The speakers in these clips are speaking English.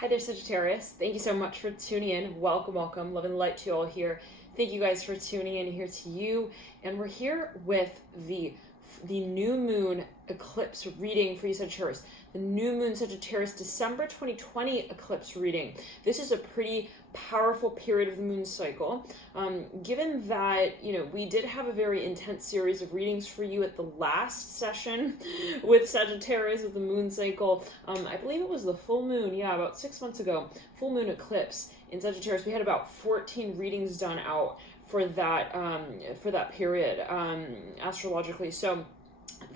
Hi there, Sagittarius. Thank you so much for tuning in. Welcome, welcome. Love and light to you all here. Thank you guys for tuning in here to you. And we're here with the new moon eclipse reading for you, Sagittarius. The new moon Sagittarius December 2020 eclipse reading. This is a pretty powerful period of the moon cycle. Given that, we did have a very intense series of readings for you at the last session with Sagittarius with the moon cycle. I believe it was the full moon, about 6 months ago, full moon eclipse in Sagittarius. We had about 14 readings done out for that period, astrologically. So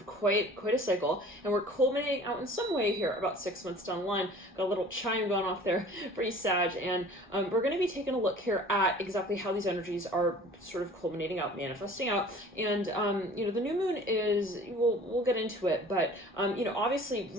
quite a cycle, and we're culminating out in some way here about 6 months down the line. Got a little chime going off there for you, Sag, and we're going to be taking a look here at exactly how these energies are sort of culminating out, manifesting out. And the new moon is, we'll get into it, but obviously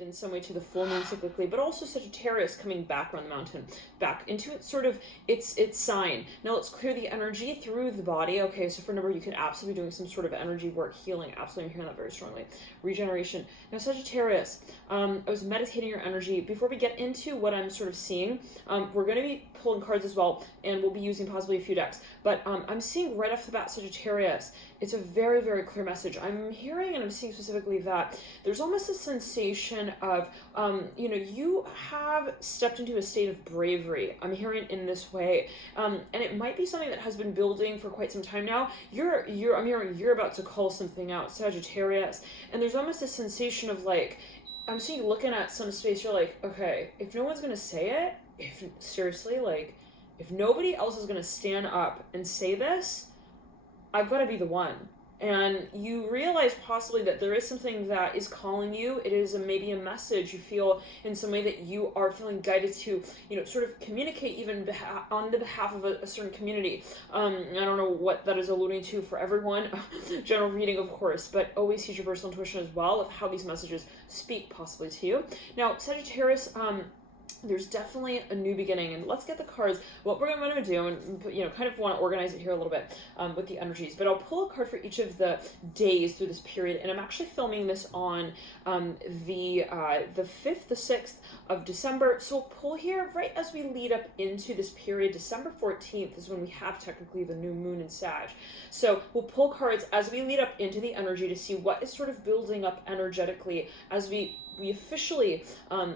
in some way to the full moon cyclically, but also Sagittarius coming back around the mountain, back into its sort of its sign. Now let's clear the energy through the body. Okay, so for a number, you could absolutely be doing some sort of energy work, healing. Absolutely, I'm hearing that very strongly. Regeneration. Now Sagittarius, I was meditating your energy. Before we get into what I'm sort of seeing, we're going to be pulling cards as well, and we'll be using possibly a few decks. But I'm seeing right off the bat, Sagittarius, it's a very, very clear message. I'm hearing and I'm seeing specifically that there's almost a sensation of, you have stepped into a state of bravery. I'm hearing in this way. And it might be something that has been building for quite some time now. I'm hearing you're about to call something out, Sagittarius. And there's almost a sensation of like, I'm seeing you looking at some space, you're like, okay, if no one's going to say it, if nobody else is going to stand up and say this, I've got to be the one. And you realize possibly that there is something that is calling you. It is maybe a message you feel in some way that you are feeling guided to, sort of communicate even on the behalf of a certain community. I don't know what that is alluding to for everyone. General reading, of course, but always use your personal intuition as well of how these messages speak possibly to you. Now, Sagittarius, there's definitely a new beginning, and let's get the cards. What we're going to do, and kind of want to organize it here a little bit with the energies, but I'll pull a card for each of the days through this period, and I'm actually filming this on the 5th, the 6th of December, so we'll pull here right as we lead up into this period. December 14th is when we have technically the new moon in Sag, so we'll pull cards as we lead up into the energy to see what is sort of building up energetically as we officially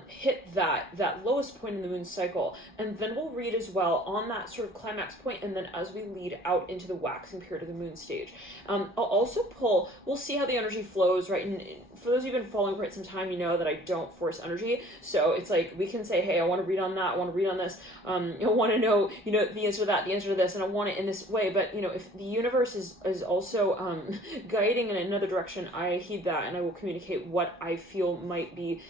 hit that lowest point in the moon cycle, and then we'll read as well on that sort of climax point, and then as we lead out into the waxing period of the moon stage. I'll also pull, we'll see how the energy flows, right? And for those who've been following for quite some time, you know that I don't force energy, so it's like we can say, hey, I want to read on that, I want to read on this, I want to know, the answer to that, the answer to this, and I want it in this way. But if the universe is also guiding in another direction, I heed that, and I will communicate what I feel might be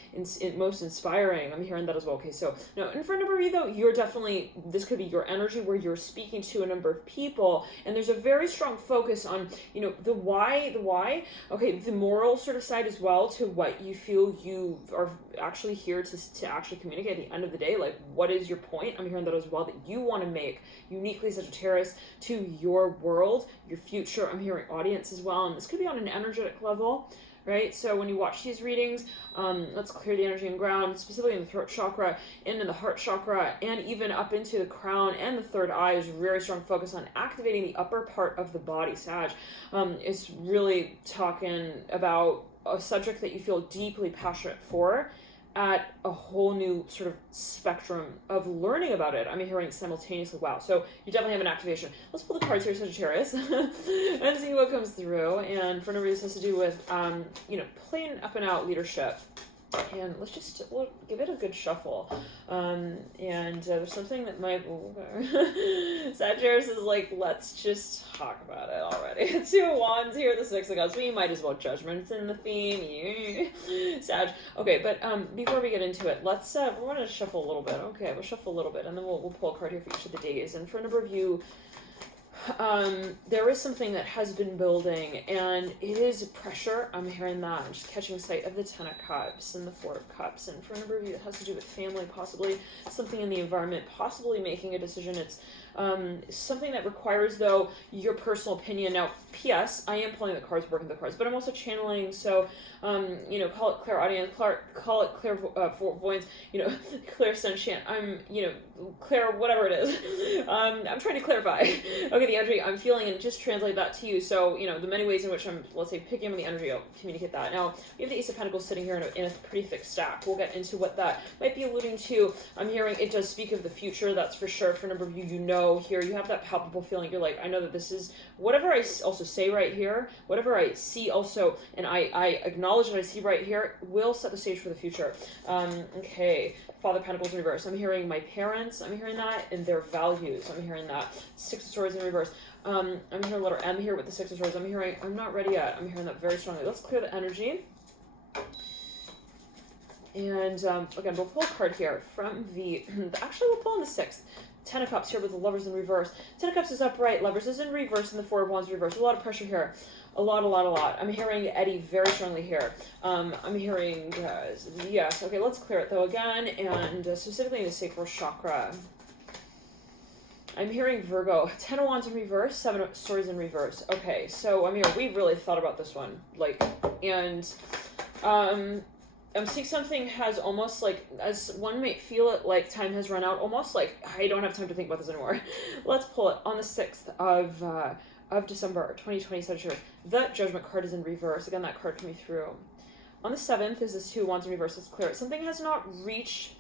most inspiring. I'm hearing that as well. Okay, so no, and for a number of you though, you're definitely, this could be your energy where you're speaking to a number of people, and there's a very strong focus on the why, okay, the moral sort of side as well, to what you feel you are actually here to actually communicate at the end of the day. Like, what is your point? I'm hearing that as well, that you want to make uniquely Sagittarius to your world, your future. I'm hearing audience as well, and this could be on an energetic level, right? So when you watch these readings, let's clear the energy and ground, specifically in the throat chakra and in the heart chakra, and even up into the crown and the third eye. Is very strong focus on activating the upper part of the body, Sag. It's really talking about a subject that you feel deeply passionate for at a whole new sort of spectrum of learning about it. I'm hearing simultaneously. Wow. So you definitely have an activation. Let's pull the cards here, Sagittarius, and see what comes through. And for no reason, this has to do with, plain up and out leadership. And we'll give it a good shuffle. And there's something that might, Sagittarius is like, let's just talk about it already. Two of Wands here, the Six of Cups. We might as well, judgment's in the theme. Sag. Okay, but before we get into it, let's, we're going to shuffle a little bit. Okay, we'll shuffle a little bit, and then we'll pull a card here for each of the days. And for a number of you, there is something that has been building, and it is pressure. I'm hearing that. I'm just catching sight of the Ten of Cups and the Four of Cups, and for a number of you it has to do with family, possibly something in the environment, possibly making a decision. It's something that requires, though, your personal opinion. Now, P.S. I am pulling the cards, working the cards, but I'm also channeling, so, you know, call it clairaudience, call it clairvoyance, you know, clairsentient, I'm, you know, clair, whatever it is. I'm trying to clarify, okay, the energy I'm feeling, and just translate that to you. So, you know, the many ways in which I'm, let's say, picking up the energy, I'll communicate that. Now, we have the Ace of Pentacles sitting here in a pretty thick stack. We'll get into what that might be alluding to. I'm hearing it does speak of the future, that's for sure. For a number of you, you know, here you have that palpable feeling. You're like, I know that this is whatever I also say right here, whatever I see also, and I acknowledge that I see right here, will set the stage for the future. Okay, Father Pentacles in reverse. I'm hearing my parents, I'm hearing that, and their values. I'm hearing that. Six of Swords in reverse. I'm hearing letter M here with the Six of Swords. I'm hearing, I'm not ready yet. I'm hearing that very strongly. Let's clear the energy. And again, we'll pull a card here from the, actually we'll pull on the 6th. Ten of Cups here with the Lovers in reverse. Ten of Cups is upright, Lovers is in reverse, and the Four of Wands in reverse. A lot of pressure here. A lot. I'm hearing Eddie very strongly here. I'm hearing, yes. Okay, let's clear it though again, and specifically in the sacral chakra. I'm hearing Virgo. Ten of Wands in reverse, Seven of Swords in reverse. Okay, so I'm here. We've really thought about this one. Like, and, I'm seeing something has almost like, as one might feel it, like time has run out, almost like I don't have time to think about this anymore. Let's pull it on the 6th of December 2020, Sagittarius. The Judgment card is in reverse. Again, that card coming through. On the 7th is this Two of Wands in reverse. Let's clear it. Something has not reached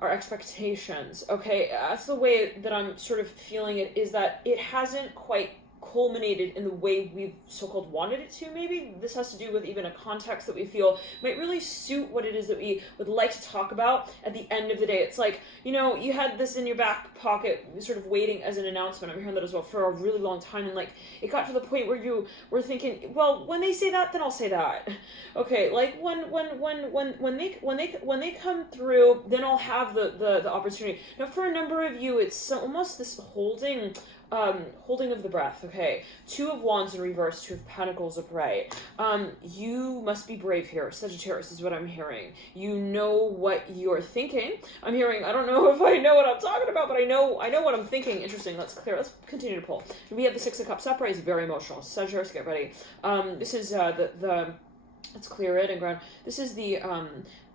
our expectations. Okay, that's the way that I'm sort of feeling it, is that it hasn't quite culminated in the way we've so-called wanted it to. Maybe this has to do with even a context that we feel might really suit what it is that we would like to talk about at the end of the day. It's like, you know, you had this in your back pocket sort of waiting as an announcement. I'm hearing that as well for a really long time, and like it got to the point where you were thinking, well, when they say that, then I'll say that. Okay, like when they come through, then I'll have the opportunity. Now for a number of you, it's almost this holding of the breath. Okay, Two of Wands in reverse, Two of Pentacles upright. You must be brave here, Sagittarius, is what I'm hearing. You know what you're thinking. I'm hearing, I don't know if I know what I'm talking about, but I know what I'm thinking. Interesting. Let's clear. Let's continue to pull. We have the Six of Cups upright. Is very emotional. Sagittarius, get ready. This is the let's clear it and ground. This is the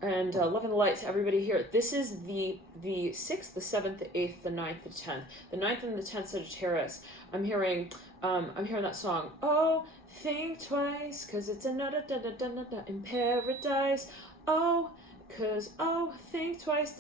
and love and light to everybody here. This is the 6th, the 7th, the 8th, the 9th, the 10th. The 9th and the 10th Sagittarius. I'm hearing that song. Oh, think twice, cause it's another in paradise. Oh, cause think twice,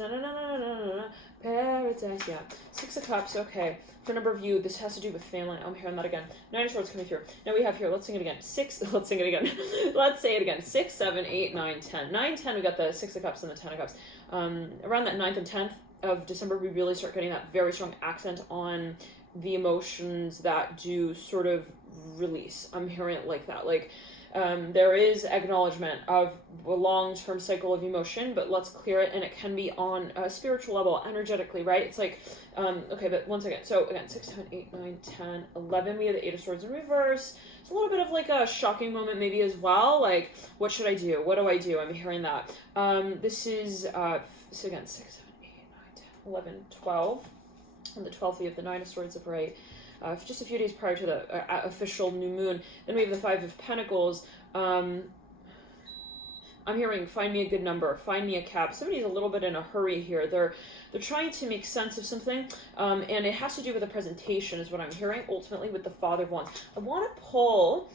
paradise. Yeah, Six of Cups. Okay, for a number of you, this has to do with family. I'm hearing that again. Nine of Swords coming through. Now we have here, let's sing it again. Let's sing it again. Let's say it again. 6, 7, 8, 9, 10. 9, 10, we got the Six of Cups and the Ten of Cups. Around that 9th and 10th of December, we really start getting that very strong accent on the emotions that do sort of release. I'm hearing it like that. Like, there is acknowledgement of a long-term cycle of emotion, but let's clear it, and it can be on a spiritual level, energetically, right? It's like, okay, but one second. So again, 6, 7, 8, 9, 10, 11, we have the Eight of Swords in reverse. It's a little bit of like a shocking moment maybe as well. Like, what should I do? What do I do? I'm hearing that. This is, so again, 6, 7, 8, 9, 10, 11, 12. On the 12th, we have the Nine of Swords upright. Just a few days prior to the official new moon. Then we have the Five of Pentacles. I'm hearing, find me a good number, find me a cab. Somebody's a little bit in a hurry here. They're trying to make sense of something, and it has to do with a presentation is what I'm hearing, ultimately with the Father of Wands. I want to pull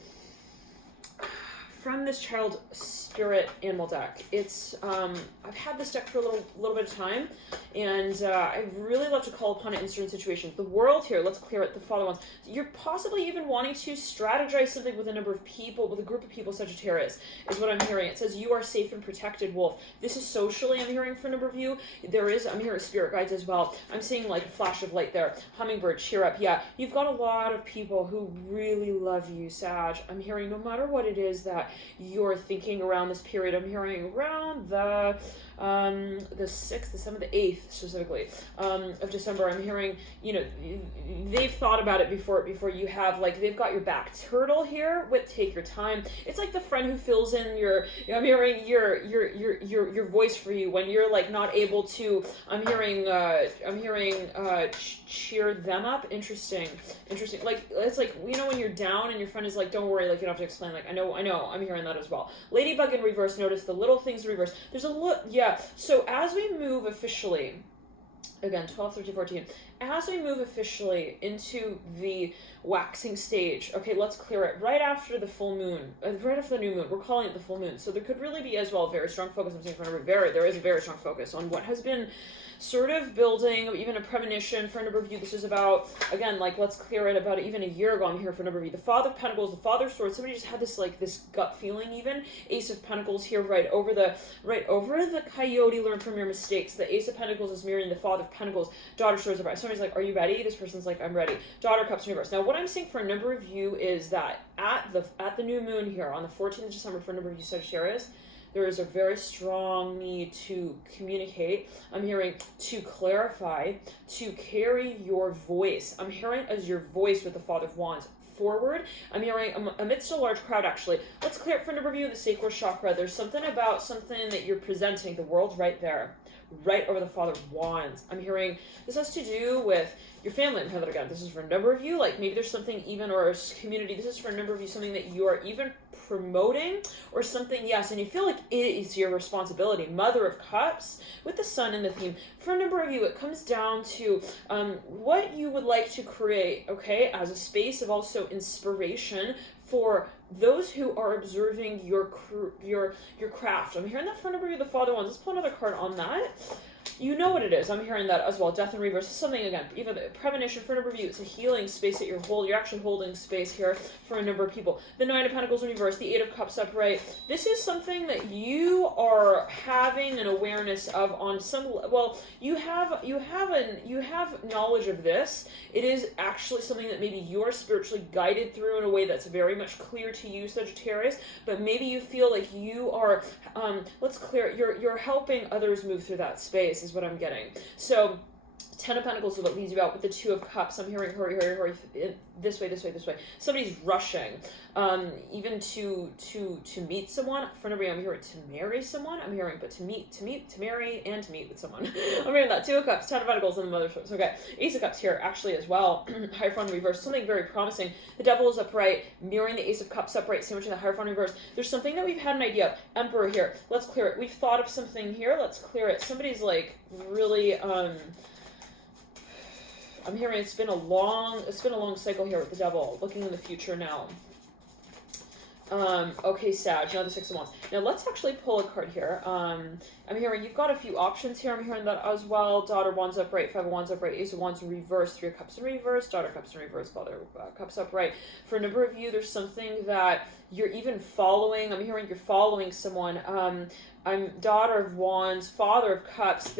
from this child spirit animal deck. It's I've had this deck for a little bit of time, and I really love to call upon it in certain situations. The world here, let's clear it, the Father Wands. You're possibly even wanting to strategize something with a number of people, with a group of people, Sagittarius, is what I'm hearing. It says you are safe and protected, Wolf. This is socially, I'm hearing for a number of you. I'm hearing spirit guides as well. I'm seeing like a flash of light there. Hummingbird, cheer up. Yeah, you've got a lot of people who really love you, Sag. I'm hearing no matter what it is that you're thinking around this period. I'm hearing around the 6th, the 7th, the 8th specifically of December. I'm hearing, you know, they've thought about it before you have, like, they've got your back. Turtle here with take your time. It's like the friend who fills in your, I'm hearing your voice for you when you're like not able to. I'm hearing cheer them up. Interesting. Like, it's like, you know, when you're down and your friend is like, don't worry, like, you don't have to explain, like, I know, I'm hearing that as well. Ladybug in reverse. Notice the little things in reverse. There's a look, yeah. So as we move officially, again, 12, 13, 14, as we move officially into the waxing stage, okay, let's clear it right after the full moon, right after the new moon. We're calling it the full moon. So there could really be as well very strong focus. I'm saying there is a very strong focus on what has been sort of building, even a premonition for a number of you. This is about, again, like, let's clear it about even a year ago. I'm here for a number of you. The Father of Pentacles, the Father of Swords. Somebody just had this, like, this gut feeling even. Ace of Pentacles here right over the coyote. Learn from your mistakes. The Ace of Pentacles is mirroring the Father of Pentacles. Daughter Swords. Somebody's like, are you ready? This person's like, I'm ready. Daughter Cups in reverse. Now, what I'm seeing for a number of you is that at the new moon here on the 14th of December for a number of you Sagittarius, there is a very strong need to communicate. I'm hearing to clarify, to carry your voice. I'm hearing as your voice with the Father of Wands forward. I'm hearing amidst a large crowd, actually. Let's clear it for a number of you in the sacral chakra. There's something about something that you're presenting. The world's right there, right over the Father of Wands. I'm hearing this has to do with your family. I'm hearing that again. This is for a number of you. Like, maybe there's something even, or a community. This is for a number of you, something that you are even promoting or something, yes, and you feel like it is your responsibility. Mother of Cups with the Sun in the theme. For a number of you, it comes down to what you would like to create, okay, as a space of also inspiration for those who are observing your craft. I'm hearing that for a number of you, the Father Wands. Let's pull another card on that. You know what it is. I'm hearing that as well. Death in reverse. Something, again, even the premonition for a number of you. It's a healing space that you're actually holding space here for a number of people. The Nine of Pentacles in reverse. The Eight of Cups upright. This is something that you are having an awareness of on some, well, you have knowledge of this. It is actually something that maybe you're spiritually guided through in a way that's very much clear to you, Sagittarius, but maybe you feel like you are, let's clear it, you're helping others move through that space is what I'm getting. So 10 of Pentacles is what leads you out with the Two of Cups. I'm hearing hurry, this way. Somebody's rushing, even to meet someone. For number, I'm hearing to marry someone. I'm hearing, but to marry, and to meet with someone. I'm hearing that. Two of Cups, 10 of Pentacles, and the Mother of Swords. Okay, Ace of Cups here actually as well. Hierophant reverse, something very promising. The Devil is upright, mirroring the Ace of Cups upright, sandwiching the Hierophant reverse. There's something that we've had an idea of. Emperor here. Let's clear it. We've thought of something here. Let's clear it. Somebody's like really I'm hearing it's been a long cycle here with the Devil, looking in the future now. Okay, Sag, now the Six of Wands. Now let's actually pull a card here. I'm hearing you've got a few options here. I'm hearing that as well. Daughter Wands upright, Five of Wands upright, Ace of Wands in reverse, Three of Cups in reverse, Daughter Cups in reverse, Father Cups upright. For a number of you, there's something that you're even following. I'm hearing you're following someone. I'm Daughter of Wands, Father of Cups.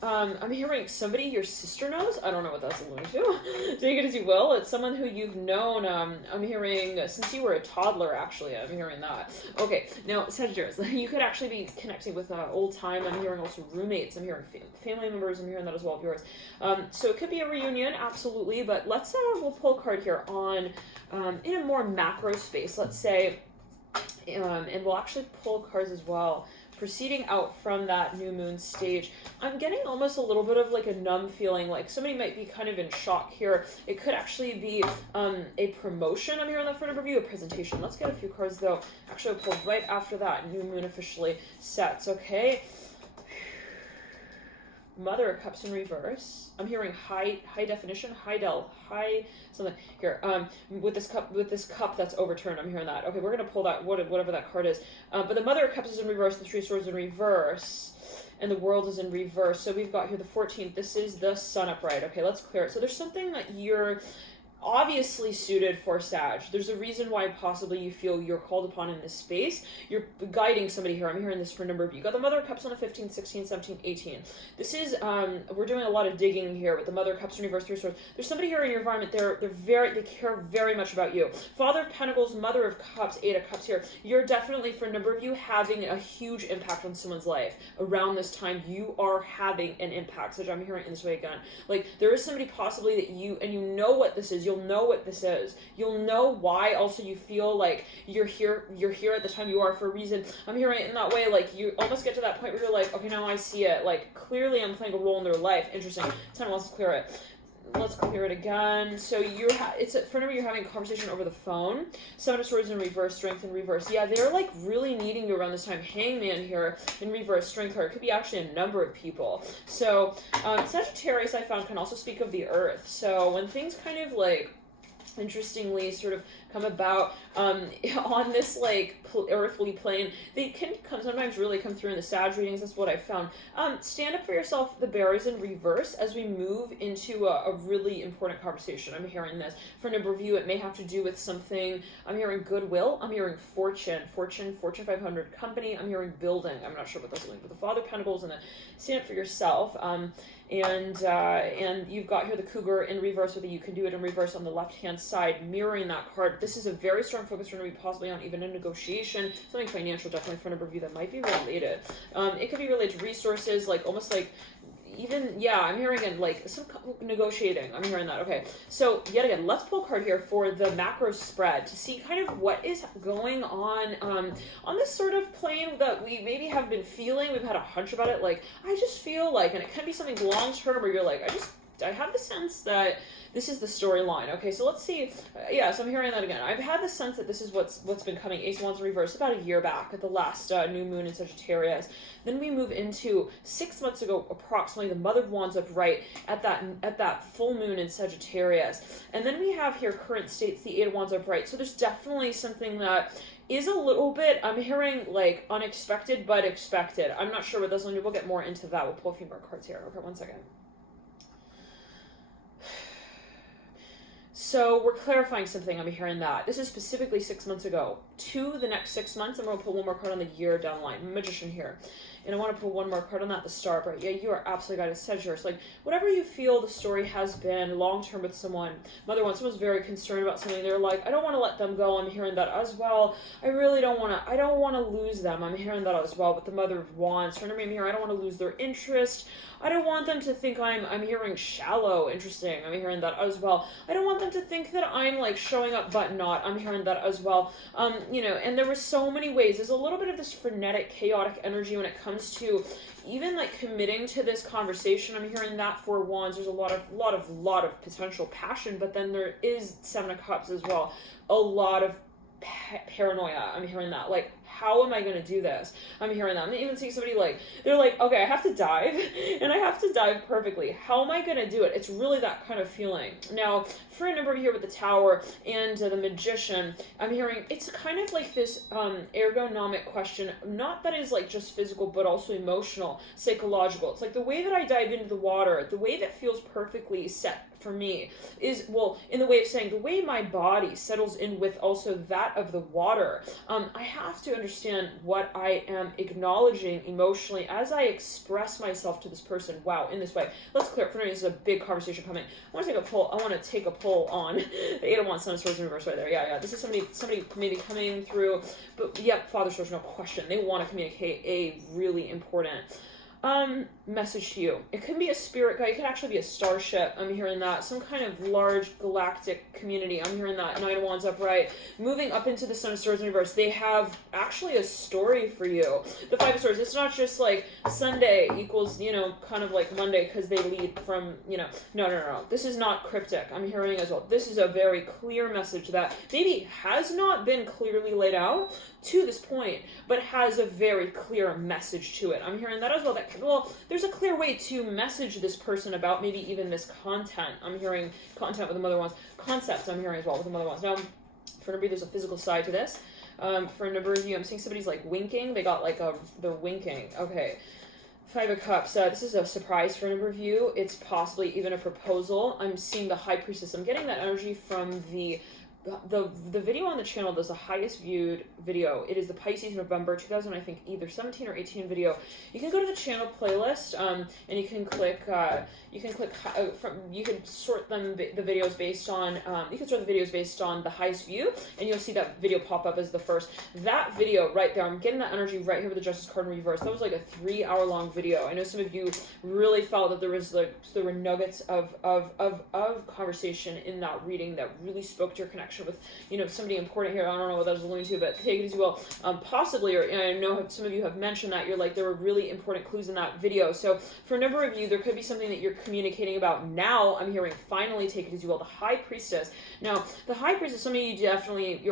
I'm hearing somebody your sister knows. I don't know what that's alluding to. Take it as you will. It's someone who you've known. I'm hearing since you were a toddler. Actually, I'm hearing that. Okay, now Sagittarius, you could actually be connecting with old time. I'm hearing also roommates. I'm hearing family members. I'm hearing that as well of yours. So it could be a reunion, absolutely. But let's we'll pull a card here on in a more macro space. Let's say, and we'll actually pull cards as well. Proceeding out from that new moon stage, I'm getting almost a little bit of like a numb feeling, like somebody might be kind of in shock here. It could actually be a promotion. I'm hearing that for a number of you, a presentation. Let's get a few cards though. Actually, I'll pull right after that. New moon officially sets, okay? Mother of Cups in reverse. I'm hearing high definition, high something here. With this cup that's overturned. I'm hearing that. Okay, we're gonna pull that whatever that card is. But the Mother of Cups is in reverse. The Three of Swords in reverse, and the World is in reverse. So we've got here the 14th. This is the Sun upright. Okay, let's clear it. So there's something that you're obviously suited for Sag. There's a reason why possibly you feel you're called upon in this space. You're guiding somebody here. I'm hearing this for a number of you. You got the Mother of Cups on the 15th, 16th, 17th, 18th. This is, we're doing a lot of digging here with the Mother of Cups in reverse, Three of Swords. There's somebody here in your environment, they care very much about you. Father of Pentacles, Mother of Cups, Eight of Cups here. You're definitely, for a number of you, having a huge impact on someone's life. Around this time, you are having an impact. So I'm hearing it in this way again. Like, there is somebody possibly that you know what this is. You'll know what this is. You'll know why also you feel like you're here at the time you are for a reason. I'm hearing it in that way, like, you almost get to that point where you're like, okay, now I see it. Like, clearly I'm playing a role in their life. Interesting. 10 wants to clear it. Let's clear it again. So for now you're having a conversation over the phone. Seven of Swords in reverse, Strength in reverse. Yeah, they're like really needing you around this time. Hangman here in reverse, Strength here. It could be actually a number of people. So Sagittarius, I found, can also speak of the earth. So when things kind of like interestingly sort of come about on this like earthly plane, they can sometimes really come through in the Sag readings. That's what I found. Stand up for yourself, the bear is in reverse as we move into a really important conversation. I'm hearing this for a number of you. It may have to do with something. I'm hearing goodwill. I'm hearing fortune 500 company. I'm hearing building. I'm not sure what that's like with the Father of Pentacles, and then stand up for yourself. And you've got here the cougar in reverse with the you can do it in reverse on the left hand side, mirroring that card. This is a very strong focus for me, possibly on even a negotiation, something financial, definitely for a number of you that might be related. It could be related to resources, like almost like even, yeah, I'm hearing again, like some negotiating. I'm hearing that. Okay, so yet again, let's pull a card here for the macro spread to see kind of what is going on this sort of plane that we maybe have been feeling. We've had a hunch about it. Like, I just feel like, and it can be something long term where you're like, I have the sense that this is the storyline. Okay, so let's see. Yeah, so I'm hearing that again. I've had the sense that this is what's been coming. Ace of Wands in reverse about a year back at the last new moon in Sagittarius. Then we move into 6 months ago, approximately, the Mother of Wands upright at that full moon in Sagittarius. And then we have here current states, the Eight of Wands upright. So there's definitely something that is a little bit, I'm hearing like unexpected but expected. I'm not sure what this one. We'll get more into that. We'll pull a few more cards here. Okay, 1 second. So we're clarifying something. I'm hearing that. This is specifically 6 months ago. To the next 6 months, I'm going to pull one more card on the year down the line. Magician here. And I want to pull one more card on that, the Star. But yeah, you are absolutely guided. Sagittarius. Like, whatever you feel the story has been long-term with someone. Mother one, someone's very concerned about something. They're like, I don't want to let them go. I'm hearing that as well. I don't want to lose them. I'm hearing that as well with the Mother of Wands. For me, here, I don't want to lose their interest. I don't want them to think I'm hearing shallow. Interesting. I'm hearing that as well. I don't want them to think that I'm like showing up but not. I'm hearing that as well. And there were so many ways. There's a little bit of this frenetic, chaotic energy when it comes to even like committing to this conversation. I'm hearing that for Wands. There's a lot of potential passion, but then there is Seven of Cups as well. A lot of paranoia. I'm hearing that. Like, how am I going to do this? I'm hearing that. I'm even seeing somebody like, they're like, okay, I have to dive, and I have to dive perfectly. How am I going to do it? It's really that kind of feeling. Now, for a number here with the Tower and the Magician, I'm hearing it's kind of like this ergonomic question, not that is like just physical, but also emotional, psychological. It's like the way that I dive into the water, the way that feels perfectly set for me is, well, in the way of saying, the way my body settles in with also that of the water. I have to understand what I am acknowledging emotionally as I express myself to this person. Wow, in this way. Let's clear it. For me, this is a big conversation coming. I want to take a poll on the Eight of Wands, Son of Swords in reverse right there. Yeah. This is somebody maybe coming through, but yep, Father Swords, no question. They want to communicate a really important message to you. It could be a spirit guide. It could actually be a starship. I'm hearing that. Some kind of large galactic community. I'm hearing that. Nine of Wands upright. Moving up into the Son of Swords in reverse. They have actually a story for you. The Five of Swords. It's not just like Sunday equals, kind of like Monday because they lead from, No. This is not cryptic. I'm hearing as well. This is a very clear message that maybe has not been clearly laid out to this point, but has a very clear message to it. I'm hearing that as well. There's a clear way to message this person about maybe even this content. I'm hearing content with the Mother Wands. Concepts I'm hearing as well with the Mother Wands. Now, for number, there's a physical side to this. For a number of you, I'm seeing somebody's like winking. They got like they're winking. Okay. Five of Cups. This is a surprise for a number of you. It's possibly even a proposal. I'm seeing the High Priestess. I'm getting that energy from the video on the channel. There's the highest viewed video. It is the Pisces November 2000, I think either 17 or 18 video. You can go to the channel playlist, and you can click you can sort them the videos based on the highest view, and you'll see that video pop up as the first. That video right there, I'm getting that energy right here with the Justice card in reverse. That was like a 3-hour-long video. I know some of you really felt that there were nuggets of conversation in that reading that really spoke to your connection with, you know, somebody important here. I don't know what that was alluding to, but take it as you will. Possibly, or I know some of you have mentioned that you're like, there were really important clues in that video. So for a number of you, there could be something that you're communicating about now. I'm hearing finally, take it as you will, the High Priestess. Now, the High Priestess, some of you definitely,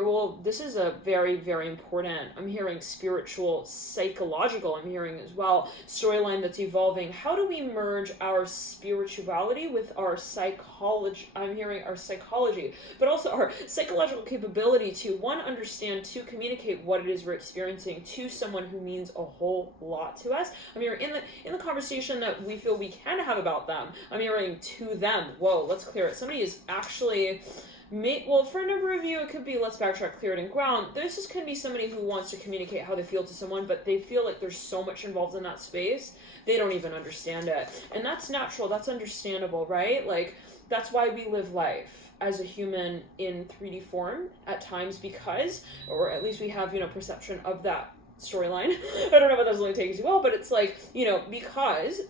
this is a very, very important, I'm hearing spiritual, psychological, I'm hearing as well, storyline that's evolving. How do we merge our spirituality with our psychology? I'm hearing our psychology, but also our psychological capability to, one, understand, to communicate what it is we're experiencing to someone who means a whole lot to us. I'm hearing in the conversation that we feel we can have about them, I'm hearing to them. Whoa, let's clear it. Somebody is actually, well, for a number of you, it could be, let's backtrack, clear it in ground. This could be somebody who wants to communicate how they feel to someone, but they feel like there's so much involved in that space, they don't even understand it. And that's natural, that's understandable, right? Like, that's why we live life as a human in 3D form at times, because, or at least we have, you know, perception of that storyline. I don't know what that's going to take as well, but it's like, you know, because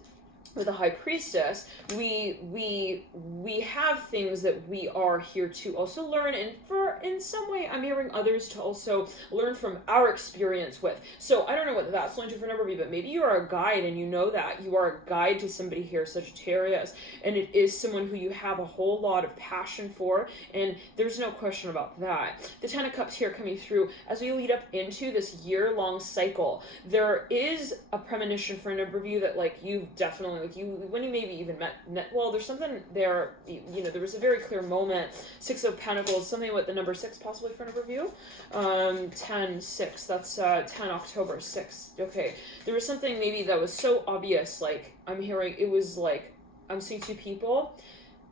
with the High Priestess, we have things that we are here to also learn, and for, in some way, I'm hearing others to also learn from our experience with. So I don't know what that's going to for a number of you, but maybe you are a guide and you know that. You are a guide to somebody here, Sagittarius, and it is someone who you have a whole lot of passion for, and there's no question about that. The Ten of Cups here coming through as we lead up into this year-long cycle. There is a premonition for a number of you that, like, you've definitely, like, you, when you maybe even met, well, there's something there, you know, there was a very clear moment. 6 of Pentacles, something with the number 6 possibly for a number of you. 10, 6, that's 10 October 6. Okay, there was something maybe that was so obvious, like, I'm hearing, it was like, I'm seeing two people,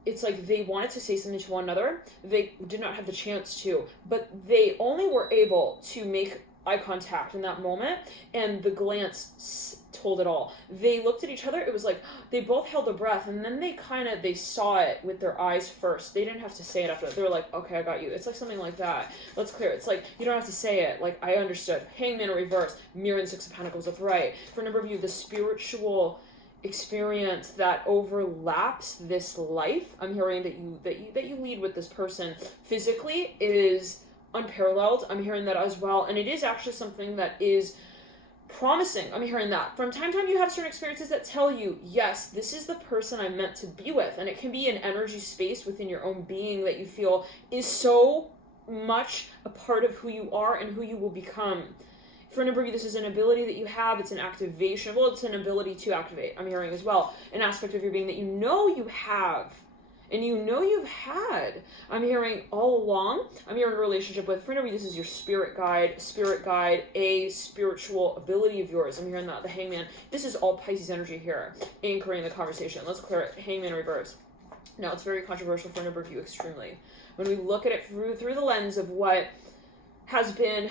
it's like they wanted to say something to one another, they did not have the chance to, but they only were able to make eye contact in that moment, and the glance told it all. They looked at each other, it was like they both held their breath, and then they saw it with their eyes first. They didn't have to say it after. They were like, okay, I got you. It's like something like that. Let's clear it. It's like you don't have to say it. Like, I understood. Hangman in reverse, Mirror and 6 of Pentacles upright. For a number of you, the spiritual experience that overlaps this life, I'm hearing that you lead with this person physically is unparalleled. I'm hearing that as well, and it is actually something that is promising. I'm hearing that. From time to time, you have certain experiences that tell you, yes, this is the person I'm meant to be with, and it can be an energy space within your own being that you feel is so much a part of who you are and who you will become. For a number of you, this is an ability that you have. It's an activation. Well, it's an ability to activate. I'm hearing as well an aspect of your being that you know you have, and you know you've had. I'm hearing all along. I'm hearing a relationship with, for a number of you, this is your spirit guide, a spiritual ability of yours. I'm hearing that, the Hangman. This is all Pisces energy here, anchoring the conversation. Let's clear it. Hangman reverse. Now, it's very controversial for a number of you, extremely. When we look at it through the lens of what has been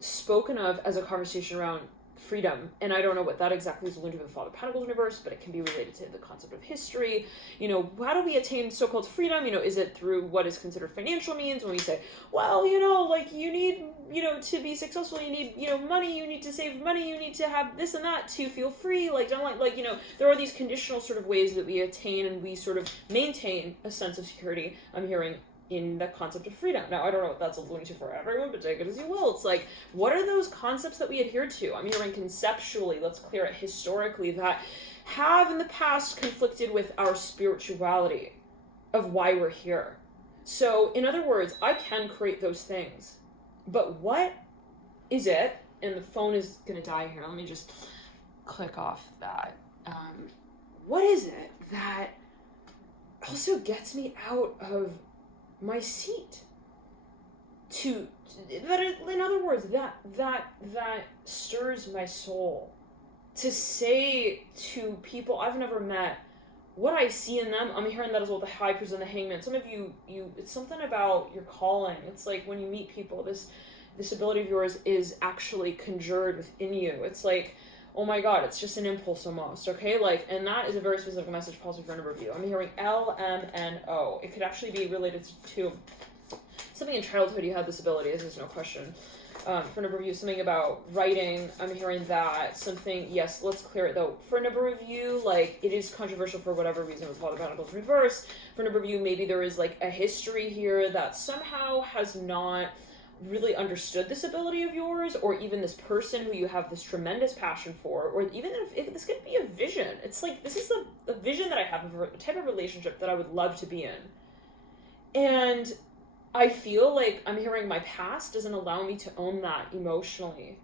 spoken of as a conversation around freedom, and I don't know what that exactly is alluding to with the Father of Pentacles in reverse, but it can be related to the concept of history. You know, how do we attain so-called freedom? You know, is it through what is considered financial means? When we say, well, you know, like, you need, you know, to be successful, you need, you know, money, you need to save money, you need to have this and that to feel free, like, don't like, you know, there are these conditional sort of ways that we attain and we sort of maintain a sense of security, I'm hearing, in the concept of freedom. Now, I don't know what that's alluding to for everyone, but take it as you will. It's like, what are those concepts that we adhere to? I'm hearing conceptually, let's clear it, historically, that have in the past conflicted with our spirituality of why we're here. So, in other words, I can create those things, but what is it? And the phone is going to die here. Let me just click off that. What is it that also gets me out of my seat in other words, that stirs my soul, to say to people I've never met what I see in them. I'm hearing that as well, the High Priest and the Hangman. Some of you, it's something about your calling. It's like when you meet people, this ability of yours is actually conjured within you. It's like, oh my God, it's just an impulse almost, okay? Like, and that is a very specific message possible for a number of you. I'm hearing LMNO. It could actually be related to something in childhood you had this ability, this is no question. For a number of you, something about writing, I'm hearing that. Something, yes, let's clear it though. For a number of you, like, it is controversial for whatever reason with a lot of Pentacles reverse. For a number of you, maybe there is like a history here that somehow has not really understood this ability of yours, or even this person who you have this tremendous passion for, or even if this could be a vision. It's like, this is the vision that I have of a type of relationship that I would love to be in. And I feel like I'm hearing my past doesn't allow me to own that emotionally.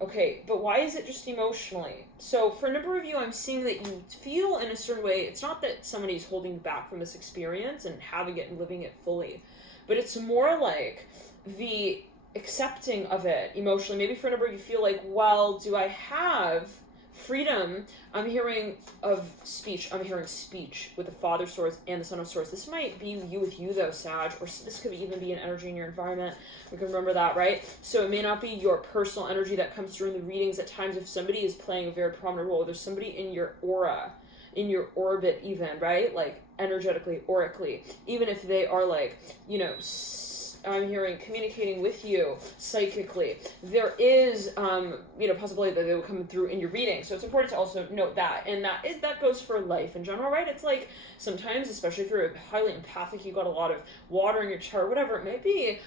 Okay, but why is it just emotionally? So for a number of you, I'm seeing that you feel in a certain way. It's not that somebody's holding you back from this experience and having it and living it fully, but it's more like the accepting of it emotionally. Maybe for a number of you feel like, well, do I have freedom? I'm hearing of speech. I'm hearing speech with the Father of Swords and the Son of Swords. This might be you with you though, Sag, or this could even be an energy in your environment. We can remember that, right? So it may not be your personal energy that comes through in the readings. At times, if somebody is playing a very prominent role, there's somebody in your aura, in your orbit even, right? Like energetically, aurically, even if they are like, you know, I'm hearing communicating with you psychically. There is, possibility that they will come through in your reading. So it's important to also note that. And that goes for life in general, right? It's like sometimes, especially if you're highly empathic, you've got a lot of water in your chart, whatever it may be,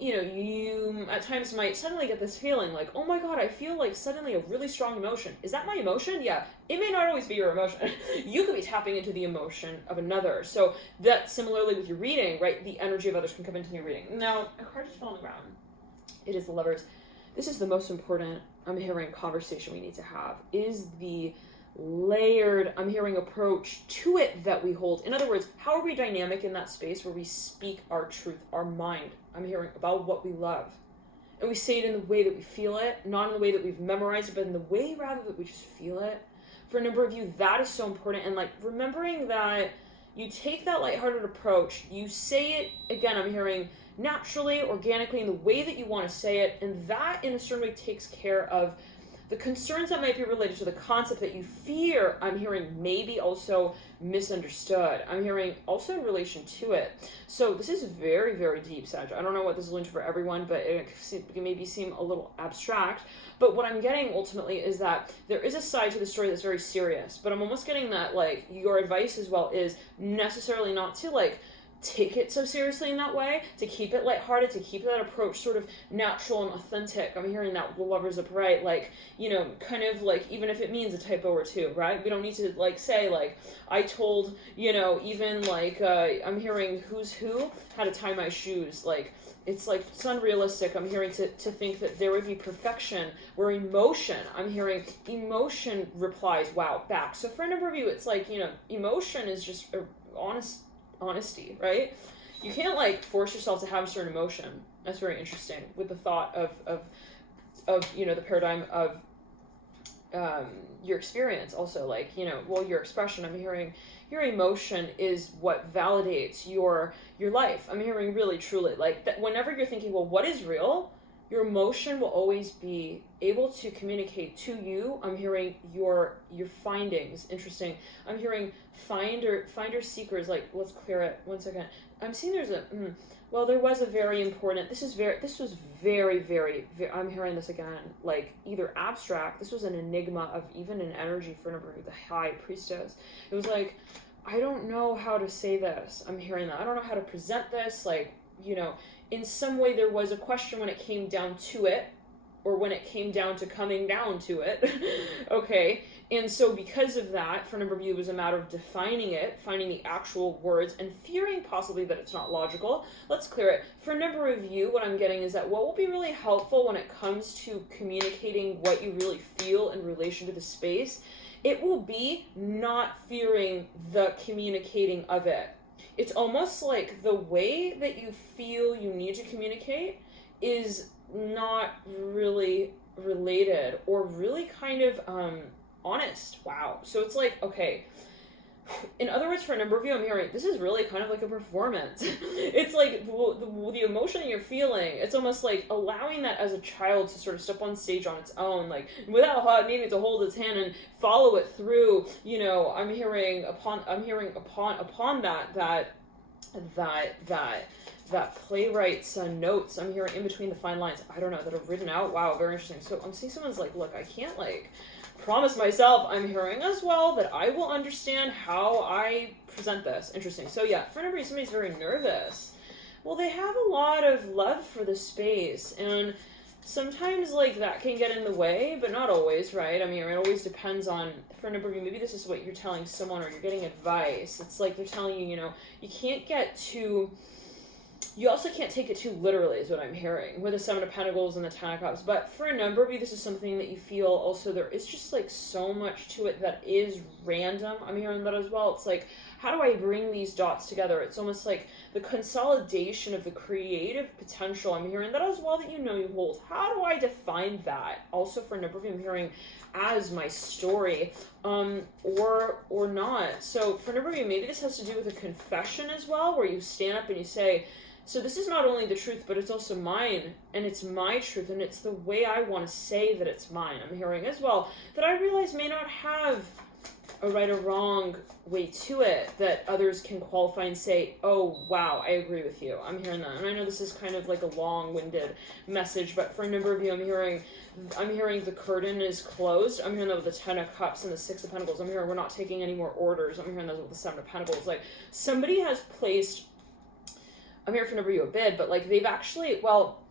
you at times might suddenly get this feeling like, oh my God, I feel like suddenly a really strong emotion. Is that my emotion? Yeah. It may not always be your emotion. You could be tapping into the emotion of another. So that similarly with your reading, right? The energy of others can come into your reading. Now, a card just fell on the ground. It is the Lovers. This is the most important, I'm hearing, conversation we need to have, is the layered, I'm hearing, approach to it that we hold. In other words, how are we dynamic in that space where we speak our truth, our mind, I'm hearing, about what we love. And we say it in the way that we feel it, not in the way that we've memorized it, but in the way rather that we just feel it. For a number of you, that is so important. And like remembering that you take that lighthearted approach, you say it, again, I'm hearing, naturally, organically, in the way that you want to say it, and that in a certain way takes care of the concerns that might be related to the concept that you fear, I'm hearing, maybe also misunderstood. I'm hearing also in relation to it. So this is very, very deep, Sag. I don't know what this is linked for everyone, but it can maybe seem a little abstract. But what I'm getting ultimately is that there is a side to the story that's very serious. But I'm almost getting that, like, your advice as well is necessarily not to, like, take it so seriously in that way, to keep it lighthearted, to keep that approach sort of natural and authentic. I'm hearing that with the Lovers upright, like, kind of like, even if it means a typo or two, right? We don't need to like say like, I told, even like, I'm hearing who's who, how to tie my shoes. Like, it's like, it's unrealistic. I'm hearing to think that there would be perfection where emotion, I'm hearing emotion replies wow back. So for a number of you, it's like, emotion is just honesty, right? You can't like force yourself to have a certain emotion. That's very interesting with the thought of the paradigm of your experience also, like, your expression. I'm hearing your emotion is what validates your life. I'm hearing really truly like that whenever you're thinking, well, what is real? Your emotion will always be able to communicate to you. I'm hearing your findings. Interesting. I'm hearing finder seekers. Like, let's clear it 1 second. I'm seeing there's there was a very important, this was very, very, I'm hearing this again, like either abstract, this was an enigma of even an energy for number the High Priestess. It was like, I don't know how to say this. I'm hearing that. I don't know how to present this. Like, in some way there was a question when it came down to it, or when it came down to coming down to it. Okay. And so because of that, for a number of you, it was a matter of defining it, finding the actual words, and fearing possibly that it's not logical. Let's clear it. For a number of you, what I'm getting is that what will be really helpful when it comes to communicating what you really feel in relation to the space, it will be not fearing the communicating of it. It's almost like the way that you feel you need to communicate is not really related or really kind of honest. Wow. So it's like, okay, in other words, for a number of you, I'm hearing this is really kind of like a performance. It's like the emotion you're feeling, it's almost like allowing that as a child to sort of step on stage on its own, like without needing to hold its hand and follow it through. You know, I'm hearing upon that playwright's notes. I'm hearing in between the fine lines, I don't know, that are written out. Wow, very interesting. So I'm seeing someone's like, look, I can't like promise myself. I'm hearing as well that I will understand how I present this. Interesting. So yeah, for a number of you, somebody's very nervous. Well, they have a lot of love for the space, and sometimes like that can get in the way, but not always, right? I mean, it always depends on, for a number of you, maybe this is what you're telling someone or you're getting advice. It's like they're telling you, you know, you also can't take it too literally is what I'm hearing with the Seven of Pentacles and the Ten of Cups. But for a number of you, this is something that you feel also there is just like so much to it that is random. I'm hearing that as well. It's like, how do I bring these dots together? It's almost like the consolidation of the creative potential. I'm hearing that as well that you know you hold. How do I define that? Also for a number of you, I'm hearing as my story, or not. So for a number of you, maybe this has to do with a confession as well, where you stand up and you say, so this is not only the truth, but it's also mine, and it's my truth, and it's the way I want to say that it's mine. I'm hearing as well that I realize may not have a right or wrong way to it, that others can qualify and say, oh, wow, I agree with you. I'm hearing that. And I know this is kind of like a long-winded message, but for a number of you, I'm hearing the curtain is closed. I'm hearing that with the Ten of Cups and the Six of Pentacles. I'm hearing we're not taking any more orders. I'm hearing those with the Seven of Pentacles. Like, somebody has placed, I'm here for a number of you a bid, but like they've actually, well,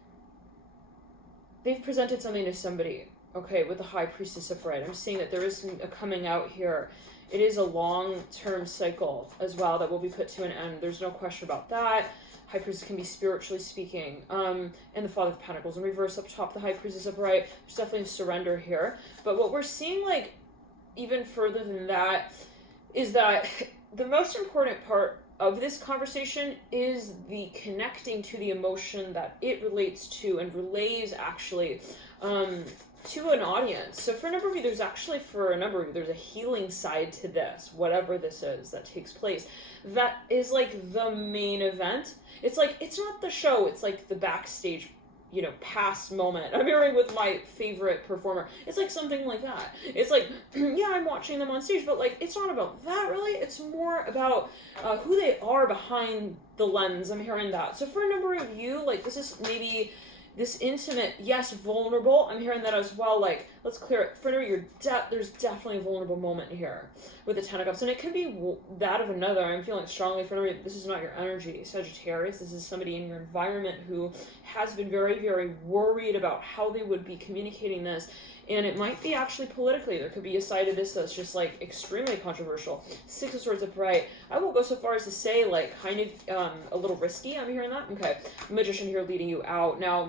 they've presented something to somebody. Okay, with the High Priestess of Right. I'm seeing that there is a coming out here. It is a long-term cycle as well that will be put to an end. There's no question about that. High Priestess can be spiritually speaking. And the Father of Pentacles in reverse up top, the High Priestess of Right. There's definitely a surrender here. But what we're seeing, like, even further than that, is that the most important part of this conversation is the connecting to the emotion that it relates to and relays actually to an audience. So for a number of you, there's a healing side to this, whatever this is that takes place. That is like the main event. It's like, it's not the show, it's like the backstage, you know, past moment. I'm hearing with my favorite performer. It's like something like that. It's like, yeah, I'm watching them on stage, but like, it's not about that really. It's more about who they are behind the lens. I'm hearing that. So for a number of you, like this is maybe this intimate, yes, vulnerable. I'm hearing that as well. Like, let's clear it. For your there's definitely a vulnerable moment here with the Ten of Cups, and it could be that of another. I'm feeling strongly for this is not your energy, Sagittarius. This is somebody in your environment who has been very, very worried about how they would be communicating this, and it might be actually politically. There could be a side of this that's just like extremely controversial. Six of Swords upright. I won't go so far as to say like kind of a little risky. I'm hearing that. Okay, Magician here leading you out now.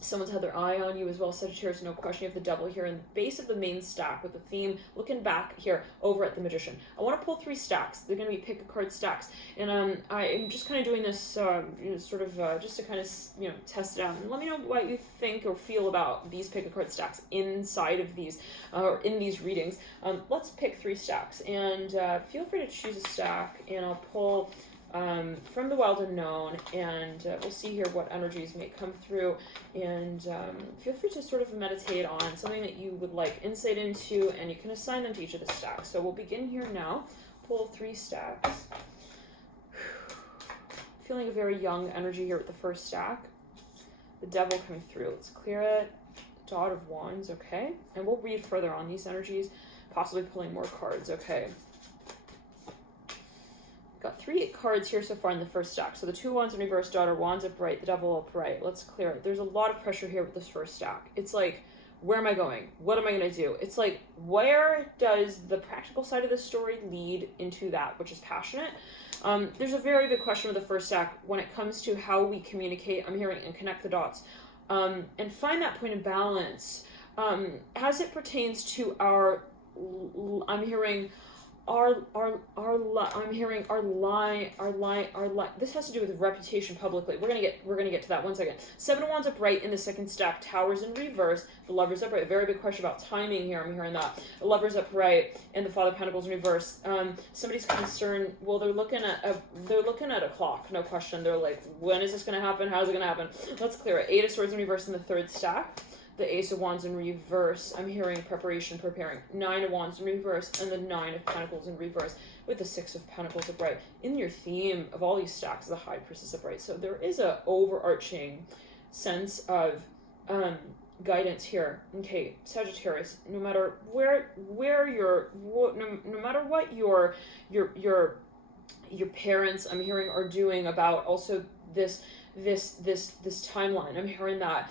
Someone's had their eye on you as well, Sagittarius, no question. You have the Devil here in the base of the main stack with the theme looking back here over at the Magician. I want to pull 3 stacks. They're going to be pick a card stacks. And I'm just kind of doing this you know, sort of just to kind of, you know, test it out. And let me know what you think or feel about these pick a card stacks inside of these, or in these readings. Let's pick 3 stacks. And feel free to choose a stack, and I'll pull from the Wild Unknown, and we'll see here what energies may come through, and feel free to sort of meditate on something that you would like insight into, and you can assign them to each of the stacks. So we'll begin here now. Pull 3 stacks. Feeling a very young energy here with the first stack. The Devil coming through. Let's clear it. Dot of Wands, okay. And we'll read further on these energies, possibly pulling more cards, okay. Got 3 cards here so far in the first stack. So the 2 wands in reverse, Daughter, Wands upright, the Devil upright. Let's clear it. There's a lot of pressure here with this first stack. It's like, where am I going? What am I going to do? It's like, where does the practical side of the story lead into that which is passionate? There's a very big question with the first stack when it comes to how we communicate, I'm hearing, and connect the dots, and find that point of balance as it pertains to our, I'm hearing, I'm hearing our lie. This has to do with reputation publicly. We're gonna get to that. 1 second. 7 of Wands upright in the second stack. Towers in reverse. The Lovers upright. Very big question about timing here. I'm hearing that. The Lovers upright and the Father of Pentacles in reverse. Somebody's concerned. Well, they're looking at a clock. No question. They're like, when is this gonna happen? How's it gonna happen? Let's clear it. 8 of Swords in reverse in the third stack. The Ace of Wands in reverse. I'm hearing preparation, preparing. 9 of Wands in reverse, and the 9 of Pentacles in reverse, with the 6 of Pentacles upright. In your theme of all these stacks, the High Priestess upright. So there is a overarching sense of guidance here. Okay, Sagittarius. No matter no matter what your parents, I'm hearing, are doing about also this timeline. I'm hearing that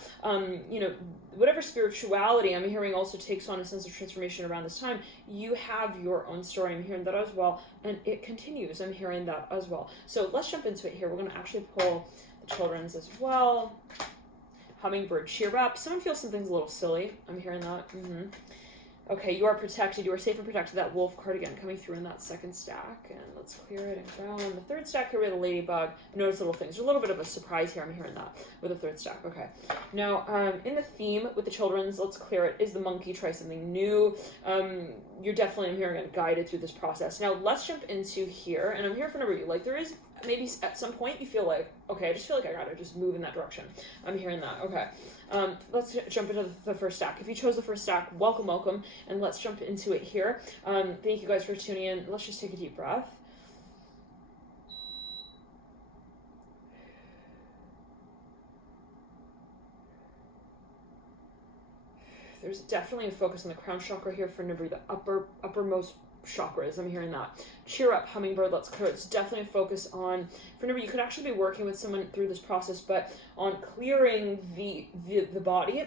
whatever spirituality, I'm hearing, also takes on a sense of transformation around this time. You have your own story. I'm hearing that as well, and it continues. I'm hearing that as well. So let's jump into it here. We're going to actually pull the children's as well. Hummingbird, cheer up. Someone feels something's a little silly. I'm hearing that. Okay, you are protected. You are safe and protected. That wolf card again coming through in that second stack. And let's clear it and ground. The third stack here with a ladybug. Notice little things. There's a little bit of a surprise here. I'm hearing that with the third stack. Okay. Now, in the theme with the children's, let's clear it, is the monkey. Try something new. You're definitely, I'm hearing, guided through this process. Now, let's jump into here. And I'm here for number you. Like, there is maybe at some point you feel like, okay, I just feel like I gotta just move in that direction. I'm hearing that. Okay. Let's jump into the first stack. If you chose the first stack, welcome, and let's jump into it here. Thank you guys for tuning in. Let's just take a deep breath. There's definitely a focus on the crown chakra here for Nivri, the uppermost chakras. I'm hearing that. Cheer up, hummingbird. Let's clear. It's definitely a focus on, for Nivri, you could actually be working with someone through this process, but on clearing the body.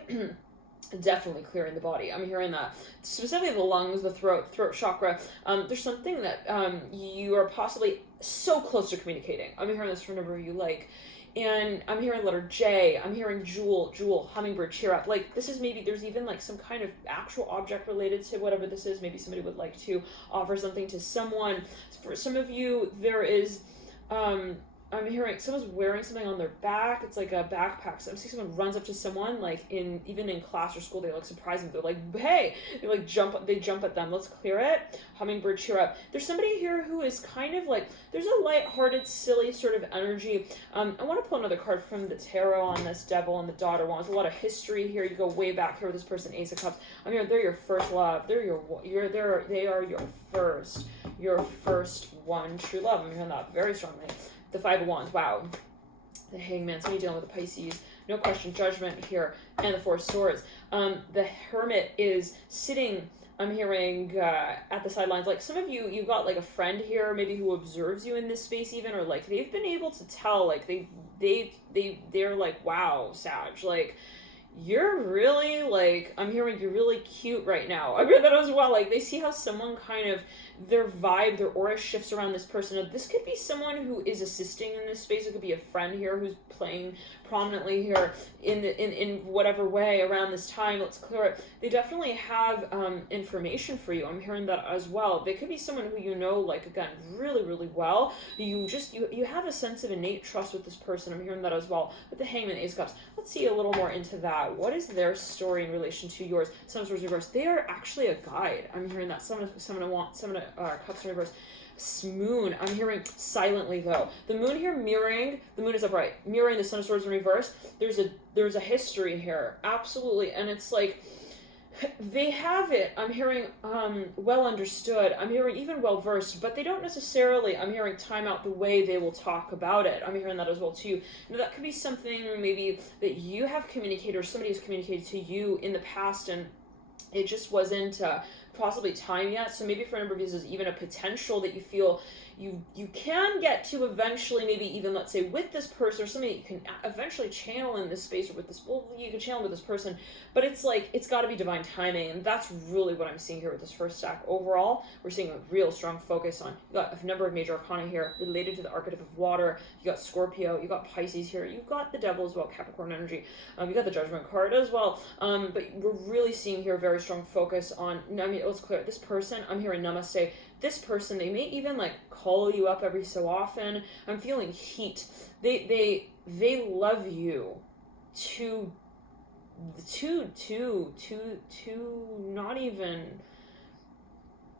Definitely clearing the body. I'm hearing that. Specifically the lungs, the throat chakra. There's something that you are possibly so close to communicating. I'm hearing this for Nivri, you like. And I'm hearing letter J. I'm hearing jewel, hummingbird, cheer up. Like, this is maybe, there's even like some kind of actual object related to whatever this is. Maybe somebody would like to offer something to someone. For some of you, there is, I'm hearing someone's wearing something on their back. It's like a backpack. So I'm seeing someone runs up to someone, like even in class or school, they like surprise them. They're like, hey, they jump at them. Let's clear it. Hummingbird, cheer up. There's somebody here who is kind of like, there's a lighthearted, silly sort of energy. I want to pull another card from the tarot on this Devil and the Daughter one. There's a lot of history here. You go way back here with this person, Ace of Cups. I'm hearing they're your first love. They are your first one true love. I'm hearing that very strongly. The 5 of Wands, wow. The Hangman, somebody dealing with the Pisces, no question, Judgment here, and the 4 of Swords. The Hermit is sitting, I'm hearing, at the sidelines. Like, some of you, you've got like a friend here, maybe who observes you in this space even, or like they've been able to tell, like they're like, wow, Sag, like, you're really, like, I'm hearing you're really cute right now. I hear that as well. Like, they see how someone kind of, their vibe, their aura shifts around this person. Now, this could be someone who is assisting in this space. It could be a friend here who's playing prominently here in whatever way around this time. Let's clear it. They definitely have information for you. I'm hearing that as well. They could be someone who you know, like, again, really, really well. You have a sense of innate trust with this person. I'm hearing that as well. With the Hangman, Ace of Cups. Let's see a little more into that. What is their story in relation to yours? Some of Swords reverse. They are actually a guide. I'm hearing that. Some of Cups in reverse. Moon, I'm hearing silently though. The moon here mirroring, the moon is upright, mirroring the Son of Swords in reverse. There's a history here, absolutely, and it's like they have it. I'm hearing well understood. I'm hearing even well versed, but they don't necessarily. I'm hearing time out the way they will talk about it. I'm hearing that as well too. Now that could be something maybe that you have communicated or somebody has communicated to you in the past, and it just wasn't possibly time yet. So maybe for a number of you, there's even a potential that you feel you can get to eventually, maybe even, let's say, with this person or something that you can eventually channel in this space, or with this, well, you can channel with this person, but it's like, it's got to be divine timing. And that's really what I'm seeing here with this first stack. Overall, we're seeing a real strong focus on, you got a number of major arcana here related to the archetype of water. You got Scorpio, you got Pisces here, you've got the Devil as well, Capricorn energy, you got the Judgment card as well. But we're really seeing here a very strong focus on, I mean, let's clear it. This person, I'm hearing namaste. This person, they may even like call you up every so often. I'm feeling heat. They love you to not even,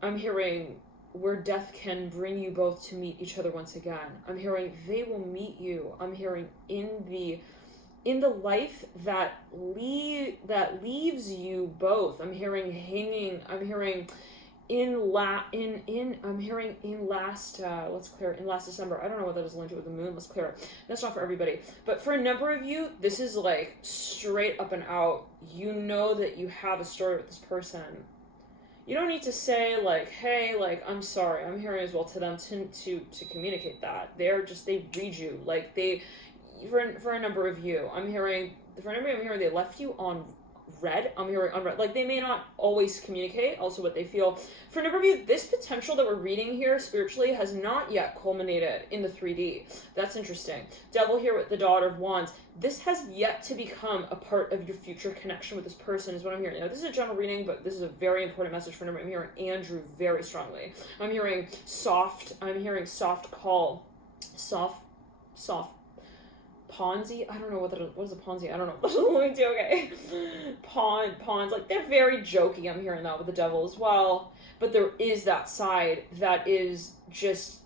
I'm hearing where death can bring you both to meet each other once again. I'm hearing they will meet you. I'm hearing in the life that leaves you both. I'm hearing hanging. I'm hearing let's clear it, in last December. I don't know what that is linked to with the moon. Let's clear it. That's not for everybody. But for a number of you, this is like straight up and out. You know that you have a story with this person. You don't need to say like, hey, like, I'm sorry. I'm hearing as well to them to communicate that. They read you. Like for a number of you, I'm hearing they left you on red. I'm hearing on red. Like they may not always communicate also what they feel. For a number of you, this potential that we're reading here spiritually has not yet culminated in the 3D. That's interesting. Devil here with the Daughter of Wands. This has yet to become a part of your future connection with this person is what I'm hearing. Now, this is a general reading, but this is a very important message for a number. I'm hearing Andrew very strongly. I'm hearing soft call, soft Ponzi, I don't know what is a Ponzi? I don't know. Let me do okay. Pawns, like they're very jokey. I'm hearing that with the devil as well. But there is that side that is just,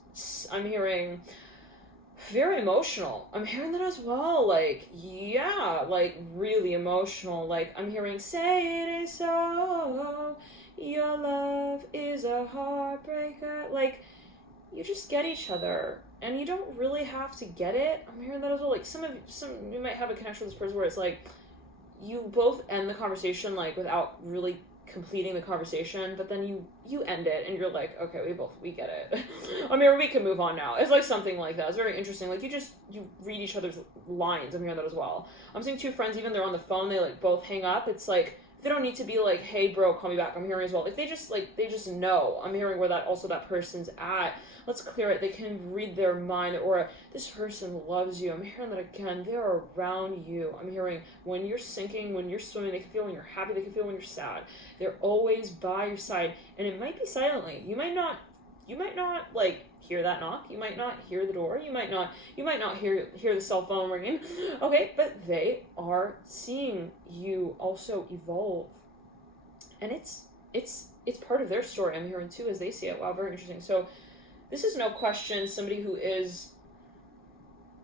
I'm hearing very emotional. I'm hearing that as well. Like, yeah, like really emotional. Like I'm hearing, say it is so, your love is a heartbreaker. Like you just get each other. And you don't really have to get it. I'm hearing that as well. Like some you might have a connection with this person where it's like you both end the conversation like without really completing the conversation, but then you end it and you're like, okay, we get it. I mean, we can move on now. It's like something like that. It's very interesting. Like you read each other's lines. I'm hearing that as well. I'm seeing two friends, even they're on the phone, they like both hang up. It's like they don't need to be like, hey bro, call me back. I'm hearing as well. Like they just know. I'm hearing where that person's at. Let's clear it. They can read their mind, or this person loves you. I'm hearing that again. They're around you. I'm hearing when you're sinking, when you're swimming, they can feel when you're happy, they can feel when you're sad. They're always by your side. And it might be silently. You might not like hear that knock. You might not hear the door. You might not hear the cell phone ringing. Okay, but they are seeing you also evolve. And it's part of their story, I'm hearing too, as they see it. Wow, very interesting. So this is no question somebody who is,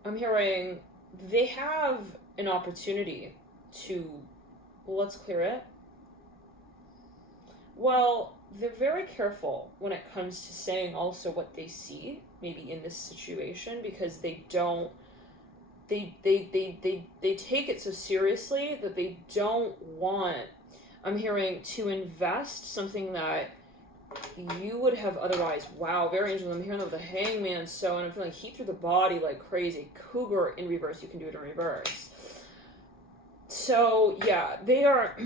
I'm hearing they have an opportunity to, let's clear it. Well, they're very careful when it comes to saying also what they see, maybe in this situation, because they don't, they take it so seriously that they don't want, I'm hearing, to invest something that you would have otherwise. Wow, very interesting. I'm hearing that with the Hangman, so, and I'm feeling heat through the body like crazy. Cougar in reverse, you can do it in reverse. So, yeah, they are,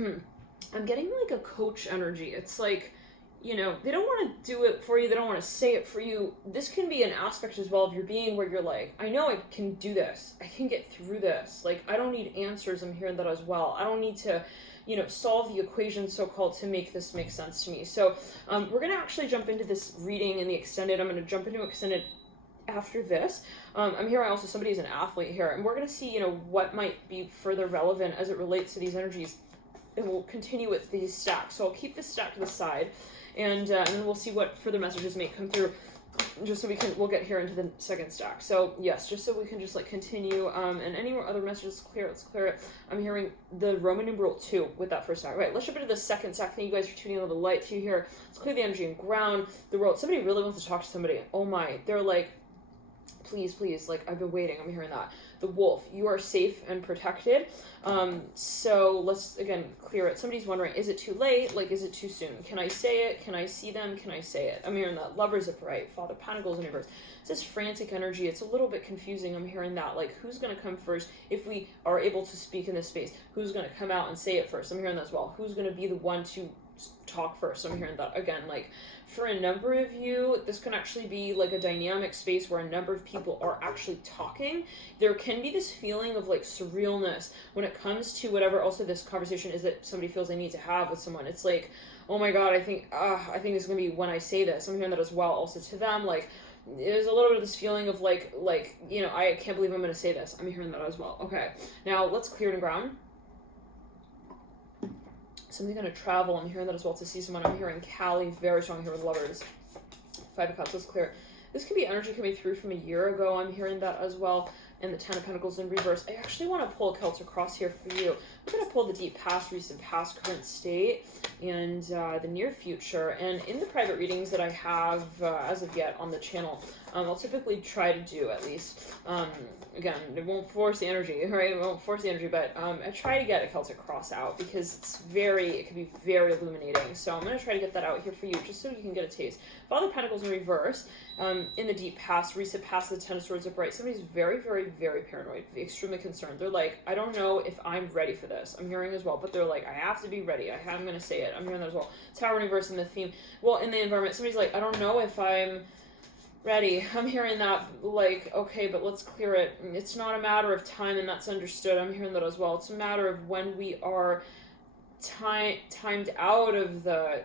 I'm getting like a coach energy. It's like, you know, they don't want to do it for you. They don't want to say it for you. This can be an aspect as well of your being where you're like, I know I can do this. I can get through this. Like, I don't need answers. I'm hearing that as well. I don't need to, you know, solve the equation so-called to make this make sense to me. So we're going to actually jump into this reading in the extended. I'm going to jump into extended after this. I'm hearing also somebody's an athlete here, and we're going to see, you know, what might be further relevant as it relates to these energies. And we'll continue with these stacks. So I'll keep this stack to the side, and then we'll see what further messages may come through, just so we'll get here into the second stack. So yes, just so we can just like continue, and any more other messages, let's clear it. I'm hearing the Roman numeral 2 with that first stack. Right, let's jump into the second stack. Thank you guys for tuning in with the light to here. Let's clear the energy and ground the world. Somebody really wants to talk to somebody. Oh my, they're like, please, like, I've been waiting. I'm hearing that. The wolf, you are safe and protected. So let's, again, clear it. Somebody's wondering, is it too late? Like, is it too soon? Can I say it? Can I see them? Can I say it? I'm hearing that. Lovers upright. Father Pentacles in reverse. It's this frantic energy. It's a little bit confusing. I'm hearing that. Like, who's going to come first? If we are able to speak in this space, who's going to come out and say it first? I'm hearing that as well. Who's going to be the one to talk first? I'm hearing that again. Like, for a number of you, this can actually be like a dynamic space where a number of people are actually talking. There can be this feeling of like surrealness when it comes to whatever also this conversation is that somebody feels they need to have with someone. It's like, oh my god, I think it's gonna be when I say this. I'm hearing that as well. Also to them, like, there's a little bit of this feeling of like, you know, I can't believe I'm gonna say this. I'm hearing that as well. Okay, now let's clear the ground. Something gonna travel. I'm hearing that as well, to see someone. I'm hearing Callie, very strong here with lovers. 5 of Cups, let's clear. This could be energy coming through from a year ago. I'm hearing that as well. And the 10 of Pentacles in reverse. I actually want to pull a Celtic Cross here for you. I'm going to pull the deep past, recent past, current state, and the near future. And in the private readings that I have as of yet on the channel, I'll typically try to do at least. Again, it won't force the energy, right? It won't force the energy, but I try to get a Celtic Cross out because it can be very illuminating. So I'm going to try to get that out here for you just so you can get a taste. Father of Pentacles in reverse, in the deep past, recent past, the 10 of Swords upright. Somebody's very, very, very paranoid, extremely concerned. They're like, I don't know if I'm ready for this. I'm hearing as well, but they're like, I have to be ready. I'm going to say it. I'm hearing that as well. Tower in reverse in the theme. Well, in the environment, somebody's like, I don't know if I'm ready. I'm hearing that, like, okay, but let's clear it. It's not a matter of time, and that's understood. I'm hearing that as well. It's a matter of when we are timed out of the